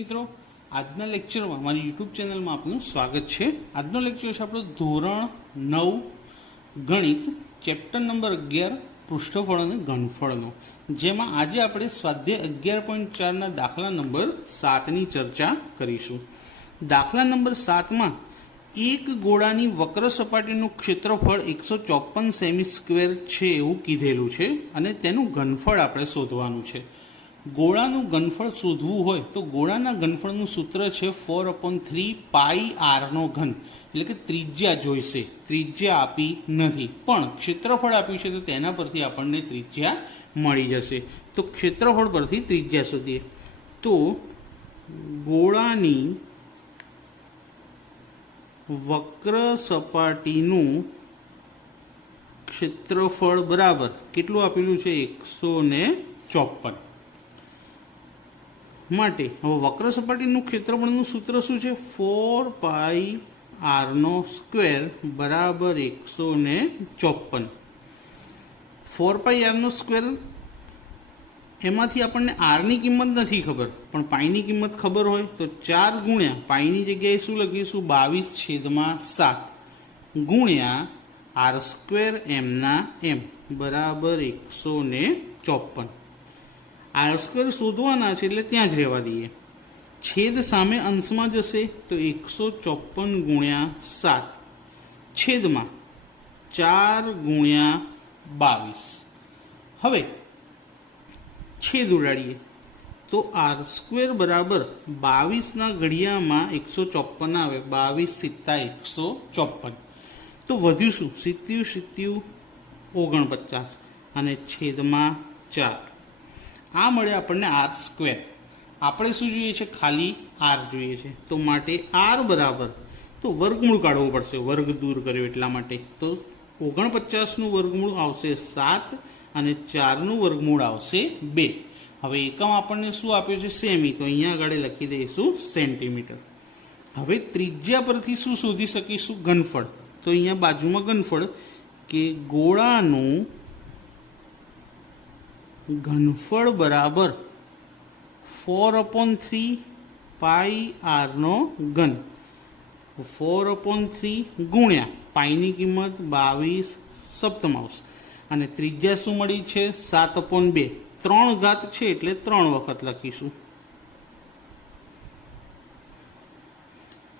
મિત્રો, આજના લેક્ચરમાં મારી યુટ્યુબ ચેનલમાં આપનું સ્વાગત છે। આજનો લેક્ચર છે આપણો ધોરણ 9 ગણિત ચેપ્ટર નંબર 11 પૃષ્ઠફળ અને ઘનફળનો, જેમાં આજે આપણે સ્વાધ્યાય 11.4 દાખલા નંબર 7ની ચર્ચા કરીશું। દાખલા નંબર 7માં એક ગોળાની વક્ર સપાટીનું ક્ષેત્રફળ 154 સેમી સ્ક્વેર છે એવું કીધેલું છે અને તેનું ઘનફળ આપણે શોધવાનું છે। ગોળાનું ઘનફળ શોધવું હોય તો ગોળાના ઘનફળનું સૂત્ર છે 4/3 પાઈ આરનો ઘન, એટલે કે ત્રિજ્યા જોઈશે। ત્રિજ્યા આપી નથી પણ ક્ષેત્રફળ આપ્યું છે તો તેના પરથી આપણને ત્રિજ્યા મળી જશે। તો ક્ષેત્રફળ પરથી ત્રિજ્યા શોધીએ તો ગોળાની વક્ર સપાટીનું ક્ષેત્રફળ બરાબર કેટલું આપેલું છે 154 માટે હવે વક્ર સપાટીનું ક્ષેત્રફળનું સૂત્ર શું છે 4 પાઈ આરનો સ્ક્વેર બરાબર 154। 4 પાઈ આરનો સ્ક્વેર એમાંથી આપણને આરની કિંમત નથી ખબર પણ પાઈની કિંમત ખબર હોય તો 4 ગુણ્યા પાઈની જગ્યાએ શું લખીશું 22/7 ગુણ્યા આર સ્ક્વેર એમના એમ બરાબર 154। આર સ્ક્વેર શોધવાના છે એટલે ત્યાં જ રહેવા દઈએ। છેદ સામે અંશમાં જશે તો 154 ગુણ્યા 7 છેદમાં 4 ગુણ્યા 22। હવે છેદ ઉડાડીએ તો આર સ્ક્વેર બરાબર 22ના ઘડિયામાં 154 આવે 22 × 154 તો વધ્યું શું 70 49 અને છેદમાં 4 આ મળે આપણને આર સ્ક્વેર। આપણે શું જોઈએ છે ખાલી આર જોઈએ છે તો માટે આર બરાબર તો વર્ગમૂળ કાઢવો પડશે, વર્ગ દૂર કર્યો એટલા માટે તો 49નું વર્ગમૂળ આવશે 7 અને 4નું વર્ગમૂળ આવશે 2। હવે એકમ આપણને શું આપ્યું છે સેમી તો અહીંયા આગળ લખી દઈશું સેન્ટીમીટર। હવે ત્રિજ્યા પરથી શું શોધી શકીશું ઘનફળ તો અહીંયા બાજુમાં ઘનફળ કે ગોળાનું ઘનફળ બરાબર 4/3 પાઈ આરનો ઘન 4/3 ગુણ્યા પાઈની કિંમત 22 સપ્તમાંશ અને ત્રિજ્યા શું મળી છે 7/2 3 ઘાત છે એટલે 3 વખત લખીશું।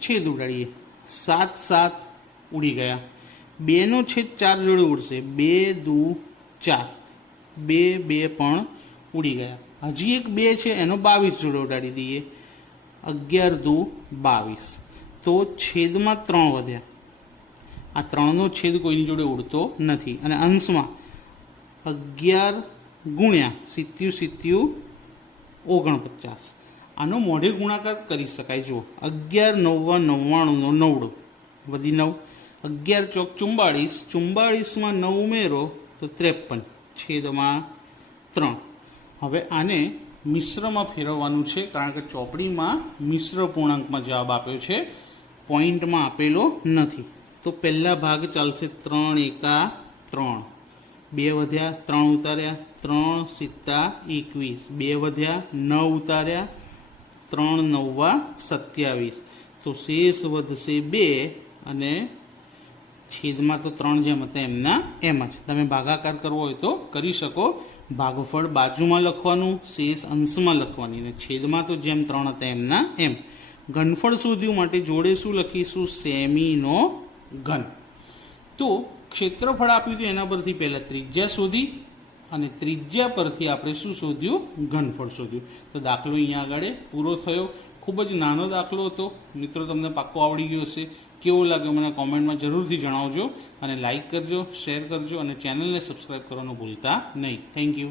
છેદ ઉડાડીએ 7 7 ઉડી ગયા 2નો છેદ 4 જોડે ઉડશે 2 દુ 4 2 2 પણ ઉડી ગયા। હજી એક 2 છે એનો 22 જોડે ઉડાડી દઈએ 11 દુ 22 તો છેદમાં 3 વધ્યા। આ 3નો છેદ કોઈની જોડે ઉડતો નથી અને અંશમાં 11 ગુણ્યા 70 49 આનો મોઢે ગુણાકાર કરી શકાય। જુઓ 11 9 99નો 9 વધી 9 11 ચોક 44 44માં 9 ઉમેરો તો 53 છેદમાં 3। હવે આને મિશ્રમાં ફેરવવાનું છે કારણ કે ચોપડીમાં મિશ્ર પૂર્ણાંકમાં જવાબ આપ્યો છે, પોઈન્ટમાં આપેલો નથી। તો પહેલા ભાગ ચાલશે 3 એકા 3 2 વધ્યા 3 ઉતાર્યા 3 7 21 2 વધ્યા 9 ઉતાર્યા 3 9 27 તો શેષ વધશે 2 અને છેદમાં તો 3 જેમ હતા એમના એમ જ। તમે ભાગાકાર કરવો હોય તો કરી શકો, ભાગફળ બાજુમાં લખવાનું શેષ અંશમાં લખવાની અને છેદમાં તો જેમ 3 હતા એમના એમ। ઘનફળ શોધ્યું માટે જોડે શું લખીશું સેમીનો ઘન। તો ક્ષેત્રફળ આપ્યું હતું એના પરથી પહેલાં ત્રિજ્યા શોધી અને ત્રિજ્યા પરથી આપણે શું શોધ્યું ઘનફળ શોધ્યું। તો દાખલો અહીંયા આગળ પૂરો થયો। ખૂબ જ નાનો દાખલો હતો મિત્રો, તમને પાક્કો આવડી ગયો હશે। કેવો લાગ્યો મને કોમેન્ટમાં જરૂરથી જણાવજો અને લાઇક કરજો, શેર કરજો અને ચેનલને સબસ્ક્રાઈબ કરવાનું ભૂલતા નહીં। Thank you.